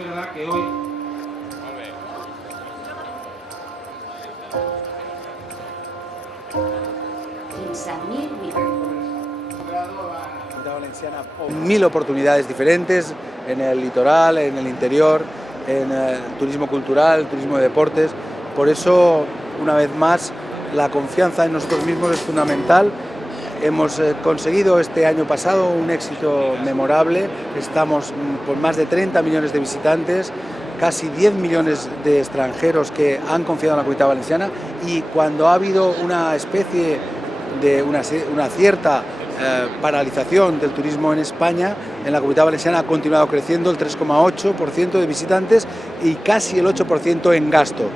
Es verdad que hoy... Valenciana, 1000 oportunidades diferentes en el litoral, en el interior, en turismo cultural, turismo de deportes. Por eso, una vez más, la confianza en nosotros mismos es fundamental. Hemos conseguido este año pasado un éxito memorable. Estamos con más de 30 millones de visitantes, casi 10 millones de extranjeros que han confiado en la Comunitat Valenciana, y cuando ha habido una especie de una cierta paralización del turismo en España, en la Comunitat Valenciana ha continuado creciendo el 3,8% de visitantes y casi el 8% en gasto.